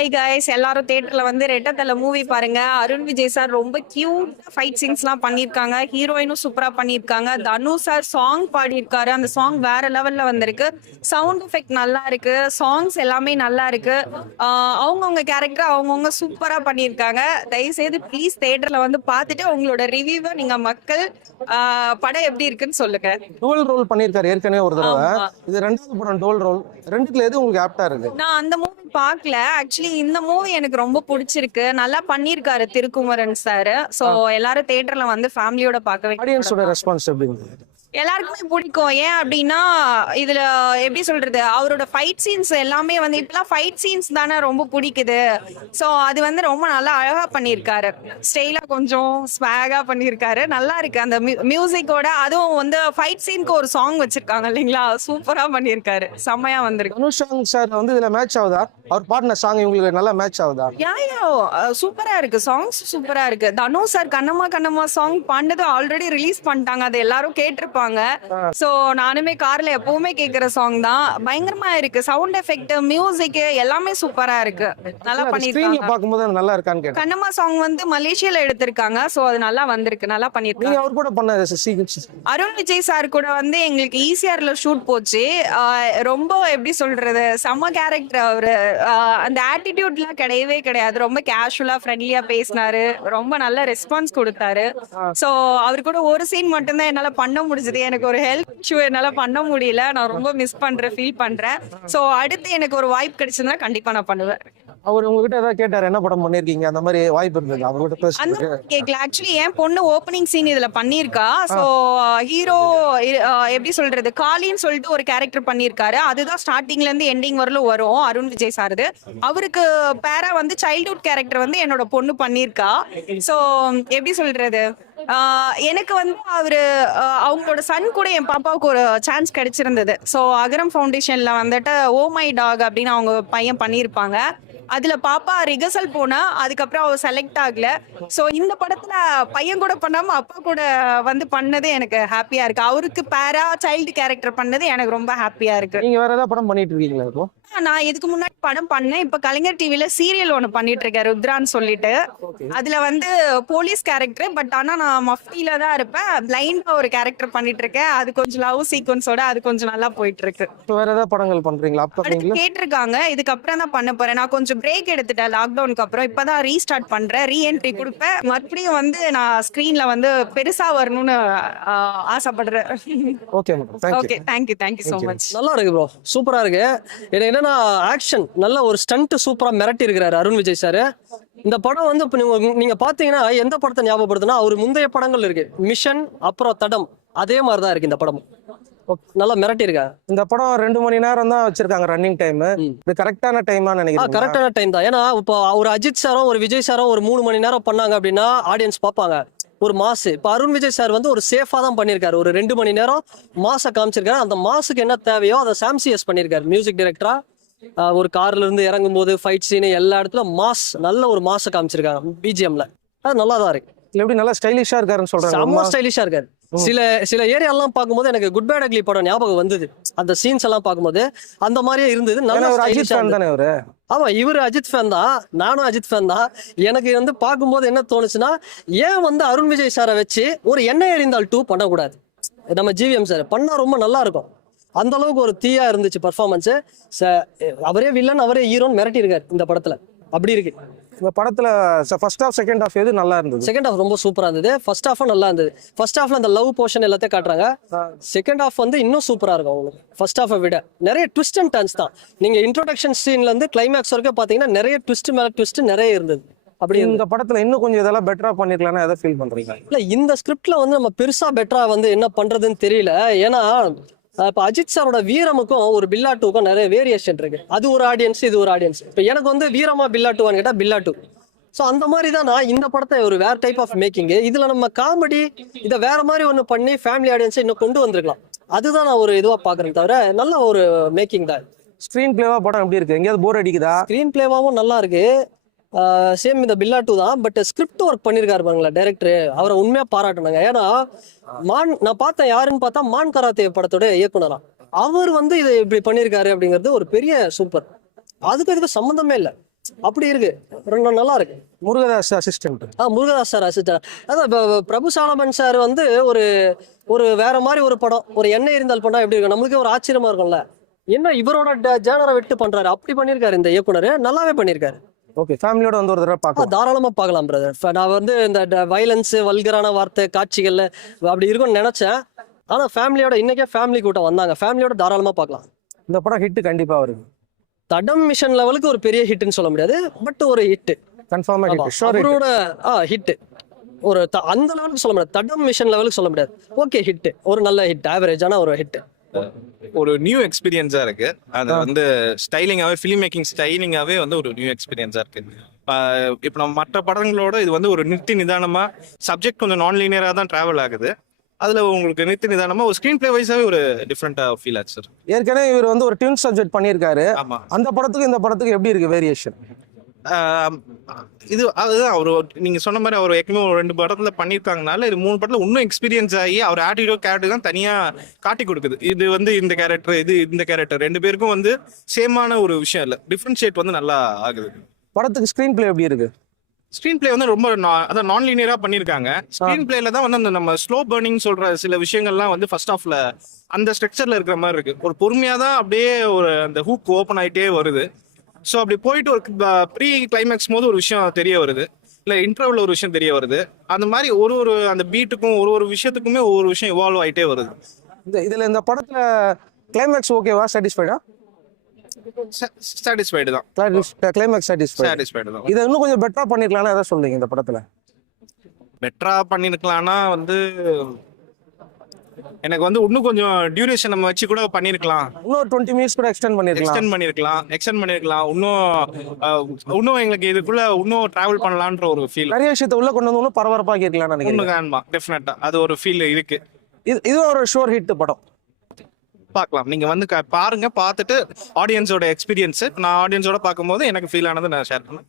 Hi guys எல்லாரும் தியேட்டர்ல வந்து ரெட்டத்தல மூவி பாருங்க. அருண் விஜய் சார் ரொம்ப கியூட் ஃபைட் சீன்ஸ்லாம் பண்ணியிருக்காங்க. ஹீரோயினும் சூப்பரா பண்ணியிருக்காங்க. தனு சார் சாங் பாடியிருக்காரு. அந்த சாங் வேற லெவல்ல வந்திருக்கு. சவுண்ட் எஃபெக்ட் நல்லா இருக்கு. சாங்ஸ் எல்லாமே நல்லா இருக்கு. அவங்கவங்க கேரக்டர் அவங்கவுங்க சூப்பரா பண்ணியிருக்காங்க. தயவுசெய்து ப்ளீஸ் தியேட்டர்ல வந்து பார்த்துட்டு உங்களோட ரிவ்யூவை நீங்க மக்கள் படம் எப்படி இருக்குன்னு சொல்லுங்க. டோல் ரோல் பண்ணியிருக்காரு. ஏற்கனவே ஒரு தடவை. இது ரெண்டாவது படம் டோல் ரோல் ரெண்டுத்துல எது உங்களுக்கு ஆப்டா இருக்கு? நான் அந்த பார்க்கல. ஆக்சுவலி இந்த மூவி எனக்கு ரொம்ப பிடிச்சிருக்கு. நல்லா பண்ணியிருக்காரு திருக்குமரன் சார். ஸோ எல்லாரும் தியேட்டர்ல வந்து ஃபேமிலியோட பார்க்க வேண்டிய ஆடியன்ஸோட ரெஸ்பான்ஸ் எப்படி எல்லாருக்குமே பிடிக்கும். ஏன் அப்படின்னா இதுல எப்படி சொல்றது? அவரோட ஃபைட் சீன்ஸ் எல்லாமே வந்து இப்பெல்லாம் ஃபைட் சீன்ஸ் தானே ரொம்ப பிடிக்குது. ஸோ அது வந்து ரொம்ப நல்லா அழகா பண்ணியிருக்காரு. ஸ்டைலா கொஞ்சம் ஸ்வாகா பண்ணியிருக்காரு. நல்லா இருக்கு. அந்த மியூசிக்கோட அதுவும் வந்து ஃபைட் சீனுக்கு ஒரு சாங் வச்சிருக்காங்க இல்லைங்களா? சூப்பரா பண்ணியிருக்காரு. செம்மையா வந்திருக்கு. தனுஷ் சார் வந்து இதுல மேட்ச் ஆகுதா? அவர் பாடின சாங் இவங்களுக்கு நல்லா மேட்ச் ஆகுதா? யா யா சூப்பரா இருக்கு. சாங்ஸ் சூப்பரா இருக்கு. தனு சார் கண்ணம்மா கண்ணம்மா சாங் பண்ணது ஆல்ரெடி ரிலீஸ் பண்ணிட்டாங்க. அது எல்லாரும் கேட்டிருப்பாங்க. சோ நானுமே கார்ல எப்பவுமே கேக்குற சாங் தான். பயங்கரமா இருக்கு. சவுண்ட் எஃபெக்ட் மியூசிக் எல்லாமே சூப்பரா இருக்கு. நல்லா பண்ணிருக்காங்க. பார்க்கும்போது அது நல்லா இருக்கான்னு கேட்டேன். கண்ணம்மா சாங் வந்து மலேசியால எடுத்திருக்காங்க. சோ அது நல்லா வந்திருக்கு. நல்லா பண்ணிருக்காங்க. அவர் கூட பண்ண அருண் விஜய் சார் கூட வந்து எங்களுக்கு ஈசிஆர்ல ஷூட் போச்சு. ரொம்ப எப்படி சொல்றது? செம்ம கேரக்டர் அவரு. அந்த ஆட்டிடியூட்லாம் கிடையவே கிடையாது. ரொம்ப கேஷுவலா ஃப்ரெண்ட்லியா பேசினாரு. ரொம்ப நல்ல ரெஸ்பான்ஸ் கொடுத்தாரு. சோ அவர் கூட ஒரு சீன் மட்டும்தான் என்னால பண்ண முடிஞ்சது. எனக்கு ஒரு ஹெல்த் இஷ்யூ என்னால பண்ண முடியல. நான் ரொம்ப மிஸ் பண்றேன் ஃபீல் பண்றேன். சோ அடுத்து எனக்கு ஒரு வாய்ப்பு கிடைச்சதுன்னா கண்டிப்பா நான் பண்ணுவேன். அவர் உங்ககிட்ட ஏதாவது கேட்டாரு என்ன படம் பண்ணிருக்கீங்க? அந்த மாதிரி வாய்ப்பு இருந்தது. அவர்கிட்ட பேசுறதுக்கு கேட்கல ஆக்சுவலி என் பொண்ணு ஓப்பனிங் சீன் இதுல பண்ணியிருக்கா ஸோ ஹீரோ எப்படி சொல்றது? காளின்னு சொல்லிட்டு ஒரு கேரக்டர் பண்ணியிருக்காரு அதுதான் ஸ்டார்டிங்ல இருந்து எண்டிங் வரலும் வரும் அருண் விஜய் சாரது. அவருக்கு பேரா வந்து சைல்ட்ஹுட் கேரக்டர் வந்து என்னோட பொண்ணு பண்ணியிருக்கா ஸோ எப்படி சொல்றது? எனக்கு வந்து அவரு அவங்களோட சன் கூட என் பாப்பாவுக்கு ஒரு சான்ஸ் கிடைச்சிருந்தது. ஸோ அகரம் ஃபவுண்டேஷன்ல வந்துட்டு ஓ மை டாக் அப்படின்னு அவங்க பையன் பண்ணியிருப்பாங்க. அதுல பாப்பா ரிகர்சல் போனா அதுக்கப்புறம் அவ செலக்ட் ஆகல. ஸோ இந்த படத்துல பையன் கூட பண்ணாம அப்பா கூட வந்து பண்ணது எனக்கு ஹாப்பியா இருக்கு. அவருக்கு பேரா சைல்டு கேரக்டர் பண்ணது எனக்கு ரொம்ப ஹாப்பியா இருக்கு. நீங்க வேற ஏதாவது படம் பண்ணிட்டு இருக்கீங்களா இப்போ? நான் இதுக்கு முன்னாடி படம் பண்ணேன். இப்ப கலைஞர் டிவில சீரியல் ஒண்ணு பண்ணிட்டு இருக்கேன் ருத்ரான்னு சொல்லிட்டு. அதுல வந்து போலீஸ் கேரக்டர் பட் ஆனா நான் மஃப்டில தான் இருப்பேன். பிளைண்டா ஒரு கேரக்டர் பண்ணிட்டு இருக்கேன் அது கொஞ்சம் லவ் சீக்வன்ஸோட அது கொஞ்சம் நல்லா போயிட்டு இருக்கு வேற ஏதாவது படங்கள் பண்றீங்களா கேட்டிருக்காங்க. இதுக்கப்புறம் தான் பண்ண போறேன். நான் கொஞ்சம் பிரேக் எடுத்துட்டேன் லாக்டவுனுக்கு அப்புறம். இப்பதான் ரீஸ்டார்ட் பண்றேன். ரீஎன்ட்ரி கொடுப்பேன். மறுபடியும் வந்து நான் ஸ்கிரீன்ல வந்து பெருசா வரணும்னு ஆஹ், ஆசைப்படுறேன். Okay okay thank you thank you so much நல்லா இருக்கு ப்ரோ சூப்பரா இருக்கு. எனக்கு என்னன்னா ஆக்ஷன் நல்ல ஒரு ஸ்டண்ட் சூப்பரா மிரட்டி இருக்கிறாரு அருண் விஜய் சார் இந்த படம் வந்து இப்போ நீங்க நீங்க பாத்தீங்கன்னா எந்த படத்தை ஞாபகப்படுத்துனா அவர் முந்தைய படங்கள் இருக்கு. மிஷன் அப்புறம் தடம். அதே மாதிரி தான் இருக்கு இந்த படம். நல்லா மிரட்டி இருக்கா இந்த படம் ரெண்டு மணி நேரம் தான் வச்சிருக்காங்க ரன்னிங் டைம். இது கரெக்டான டைமா நினைக்கிறேன் கரெக்டான டைம் தான். ஏன்னா இப்போ ஒரு அஜித் சாரும் ஒரு விஜய் சாரும் ஒரு மூணு மணி நேரம் பண்ணாங்க அப்படின்னா ஆடியன்ஸ் பார்ப்பாங்க. ஒரு மாசு. இப்போ அருண் விஜய் சார் வந்து ஒரு சேஃபா தான் பண்ணியிருக்காரு ஒரு ரெண்டு மணி நேரம் மாசை காமிச்சிருக்காரு. அந்த மாசுக்கு என்ன தேவையோ அதை சாம்சிஎஸ் பண்ணியிருக்காரு மியூசிக் டைரக்டரா ஒரு கார்ல இருந்து இறங்கும் போது ஃபைட் சீனு எல்லா இடத்துல மாஸ் நல்ல ஒரு மாசை காமிச்சிருக்காங்க பிஜிஎம்ல அது நல்லா தான் இருக்கு எப்படி நல்லா ஸ்டைலிஷா இருக்காருன்னு செம்ம சொல்றாங்க ஸ்டைலிஷா இருக்காரு. சில சில ஏரியாலாம் பார்க்கும்போது எனக்கு குட் பேட் அக்லி படம் ஞாபகம் வந்தது. அந்த சீன்ஸ் எல்லாம் பார்க்கும்போது அந்த மாதிரியே இருந்தது. நல்லா ஒரு அஜித் ஃபேன். தானே அவரு? ஆமா இவர் அஜித் ஃபேன் தான். நானும் அஜித் ஃபேன் தான். எனக்கு வந்து பார்க்கும்போது என்ன தோணுச்சுன்னா ஏன் வந்து அருண் விஜய் சாரை வச்சு ஒரு எண்ணெய் எறிந்தால் டூ பண்ணக்கூடாது? நம்ம ஜிவிஎம் சார் பண்ணா ரொம்ப நல்லா இருக்கும். அந்த அளவுக்கு ஒரு தீயா இருந்துச்சு பர்ஃபார்மன்ஸ் அவரே வில்லன் அவரே ஹீரோன்னு மிரட்டி இருக்காரு இந்த படத்துல. அப்படி இருக்கு. இந்த படத்துல ஃபர்ஸ்ட் ஹாஃப் செகண்ட் ஹாஃப் எது நல்லா இருந்தது? செகண்ட் ஹாஃப் ரொம்ப சூப்பரா இருந்தது. ஃபர்ஸ்ட் ஹாஃபும் நல்லா இருந்தது. ஃபர்ஸ்ட் ஹாஃப்ல அந்த லவ் போர்ஷன் எல்லாத்தையும் காட்டுறாங்க. செகண்ட் ஹாஃப் வந்து இன்னும் சூப்பரா இருக்கும் உங்களுக்கு ஃபர்ஸ்ட் ஹாஃபை விட. நிறைய ட்விஸ்ட் அண்ட் டர்ன்ஸ் தான். நீங்க இன்ட்ரோடக்ஷன் சீன்ல இருந்து கிளைமேக்ஸ் வரைக்கும் பாத்தீங்கன்னா நிறைய ட்விஸ்ட் மேல ட்விஸ்ட் நிறைய இருந்தது. அப்படி. இந்த படத்துல இன்னும் கொஞ்சம் இதெல்லாம் பெட்டரா பண்ணிருக்கலாம்னு எதை ஃபீல் பண்றீங்க? இல்ல இந்த ஸ்கிரிப்ட்ல வந்து நம்ம பெருசா பெட்டரா வந்து என்ன பண்றதுன்னு தெரியல. ஏன்னா இப்ப அஜித் சாரோட வீரமுக்கும் ஒரு பில்லா டூக்கும் நிறைய வேரியேஷன் இருக்கு. அது ஒரு ஆடியன்ஸ் இது ஒரு ஆடியன்ஸ் இப்ப எனக்கு வந்து வீரமா பில்லா டூவான்னு கேட்டா பில்லா டூ ஸோ அந்த மாதிரி தான் நான் இந்த படத்தை ஒரு வேற டைப் ஆஃப் மேக்கிங் இதுல நம்ம காமெடி இதை வேற மாதிரி ஒன்று பண்ணி ஃபேமிலி ஆடியன்ஸை இன்னும் கொண்டு வந்திருக்கலாம். அதுதான் நான் ஒரு இதுவா பாக்குறேன் தவிர நல்ல ஒரு மேக்கிங் தான் ஸ்க்ரீன் பிளேவா படம் எப்படி இருக்கு? எங்கேயாவது போர் அடிக்குதா? ஸ்க்ரீன் பிளேவாகவும் நல்லா இருக்கு. சேம் இந்த பில்லா டூ தான் பட் ஸ்கிரிப்ட் ஒர்க் பண்ணியிருக்காரு பாருங்களேன் டேரக்டர் அவரை உண்மையா பாராட்டணுங்க. ஏன்னா மான் நான் பார்த்தேன் யாருன்னு பார்த்தா மான் கராத்தே படத்தோட இயக்குனரா. அவர் வந்து இதை இப்படி பண்ணியிருக்காரு அப்படிங்கிறது ஒரு பெரிய சூப்பர் அதுக்கு இதுக்கு சம்மந்தமே இல்லை. அப்படி இருக்கு. ரொம்ப நல்லா இருக்கு. முருகதாஸ் அசிஸ்டன்ட் ஆ முருகதாஸ் சார் அசிஸ்டன்ட் அதான் பிரபு சாலமன் சார் வந்து ஒரு ஒரு வேற மாதிரி ஒரு படம் ஒரு எண்ணெய் இருந்தால் படம் எப்படி இருக்கும்? நம்மளுக்கே ஒரு ஆச்சரியமா இருக்கும்ல. என்ன இவரோட ஜேனரை விட்டு பண்றாரு? அப்படி பண்ணியிருக்காரு இந்த இயக்குனர். நல்லாவே பண்ணியிருக்காரு ஓகே ஃபேமிலியோட வந்து ஒரு தடவை பார்க்கலாம். தாராளமா பார்க்கலாம் பிரதர் நான் வந்து இந்த வயலன்ஸ் வல்கரான வார்த்தை காட்சிகள்ல அப்படி இருக்கும்னு நினைச்சேன். ஆனா ஃபேமிலியோட இன்னைக்கே ஃபேமிலி கூட்டம் வந்தாங்க. ஃபேமிலியோட தாராளமா பார்க்கலாம். இந்த படம் ஹிட் கண்டிப்பா வருது. தடம் மிஷன் லெவலுக்கு ஒரு பெரிய ஹிட்னு சொல்ல முடியாது பட் ஒரு ஹிட் கன்ஃபார்மா அவரோட ஆ ஹிட் ஒரு அந்த லெவலுக்கு சொல்ல முடியாது. தடம் மிஷன் லெவலுக்கு சொல்ல முடியாது. ஓகே ஹிட் ஒரு நல்ல ஹிட் ஆவரேஜான ஒரு ஹிட் ஒரு நியூ எக்ஸ்பீரியன்ஸா இருக்கு. அது வந்து ஸ்டைலிங்காவே ஃபிலிம் மேக்கிங் ஸ்டைலிங்காவே வந்து ஒரு நியூ எக்ஸ்பீரியன்ஸா இருக்கு. இப்ப நம்ம மற்ற படங்களோட இது வந்து ஒரு நிறுத்தி நிதானமா சப்ஜெக்ட் கொஞ்சம் நான் லீனியரா தான் டிராவல் ஆகுது. அதுல உங்களுக்கு நிறுத்தி நிதானமா ஒரு ஸ்கிரீன் பிளே வைஸாவே ஒரு டிஃப்ரெண்டா ஃபீல் ஆச்சு சார் ஏற்கனவே இவர் வந்து ஒரு டியூன் சப்ஜெக்ட் பண்ணியிருக்காரு. ஆமா. அந்த படத்துக்கு இந்த படத்துக்கு எப்படி இருக்கு வேரியேஷன் இது அதுதான் அவர் நீங்க சொன்ன மாதிரி அவர் ஏற்கனவே ஒரு ரெண்டு படத்துல பண்ணியிருக்காங்கனால இது மூணு படத்துல இன்னும் எக்ஸ்பீரியன்ஸ் ஆகி அவர் ஆட்டிடியூட் கேரக்டர் தான் தனியா காட்டி கொடுக்குது. இது வந்து இந்த கேரக்டர் இது இந்த கேரக்டர் ரெண்டு பேருக்கும் வந்து சேமான ஒரு விஷயம் இல்லை. டிஃப்ரென்ஷியேட் வந்து நல்லா ஆகுது. படத்துக்கு ஸ்க்ரீன் பிளே எப்படி இருக்கு? ஸ்க்ரீன் பிளே வந்து ரொம்ப அதான் நான் லீனியரா பண்ணியிருக்காங்க ஸ்க்ரீன் பிளேல தான் வந்து அந்த நம்ம ஸ்லோ பர்னிங் சொல்ற சில விஷயங்கள்லாம் வந்து ஃபர்ஸ்ட் ஆஃப்ல அந்த ஸ்ட்ரக்சர்ல இருக்கிற மாதிரி இருக்கு. ஒரு பொறுமையா தான் அப்படியே ஒரு அந்த ஹூக் ஓப்பன் ஆயிட்டே வருது. ஸோ அப்படி போயிட்டு ஒரு ப்ரீ கிளைமேக்ஸ் போது ஒரு விஷயம் தெரிய வருது. இல்ல இன்டர்வல் ஒரு விஷயம் தெரிய வருது. அந்த மாதிரி ஒரு ஒரு அந்த பீட்டுக்கும் ஒரு ஒரு விஷயத்துக்குமே ஒவ்வொரு விஷயம் இவால்வ் ஆயிட்டே வருது. இந்த இதுல இந்த படத்துல கிளைமேக்ஸ் ஓகேவா சாட்டிஸ்ஃபைடா சாட்டிஸ்ஃபைடு தான். கிளைமேக்ஸ் சாட்டிஸ்ஃபைட் சாட்டிஸ்ஃபைடு தான். இதை இன்னும் கொஞ்சம் பெட்டரா பண்ணிருக்கலாம்னு எதை சொல்றீங்க இந்த படத்துல? பெட்டரா பண்ணிருக்கலாம்னா வந்து எனக்கு வந்து இன்னும் கொஞ்சம் டியூரேஷன் நம்ம வச்சு கூட பண்ணிருக்கலாம். இன்னும் டுவெண்ட்டி மினிட்ஸ் கூட எக்ஸ்டெண்ட் பண்ணிருக்கலாம். எக்ஸ்டெண்ட் பண்ணிருக்கலாம். எக்ஸ்டெண்ட் பண்ணிருக்கலாம். இன்னும் இன்னும் எங்களுக்கு இதுக்குள்ள இன்னும் டிராவல் பண்ணலான்ற ஒரு ஃபீல் நிறைய விஷயத்த உள்ள கொண்டு வந்து இன்னும் பரபரப்பாக்கி இருக்கலாம்னு நினைக்கிறேன் இன்னும் ஆமா டெஃபினட்டா அது ஒரு ஃபீல் இருக்கு. இது இதுவும் ஒரு ஷோர் ஹிட் படம். பார்க்கலாம். நீங்க வந்து பாருங்க பார்த்துட்டு ஆடியன்ஸோட எக்ஸ்பீரியன்ஸ் நான் ஆடியன்ஸோட பார்க்கும்போது எனக்கு ஃபீல் ஆனது நான் ஷேர் பண்ணேன்.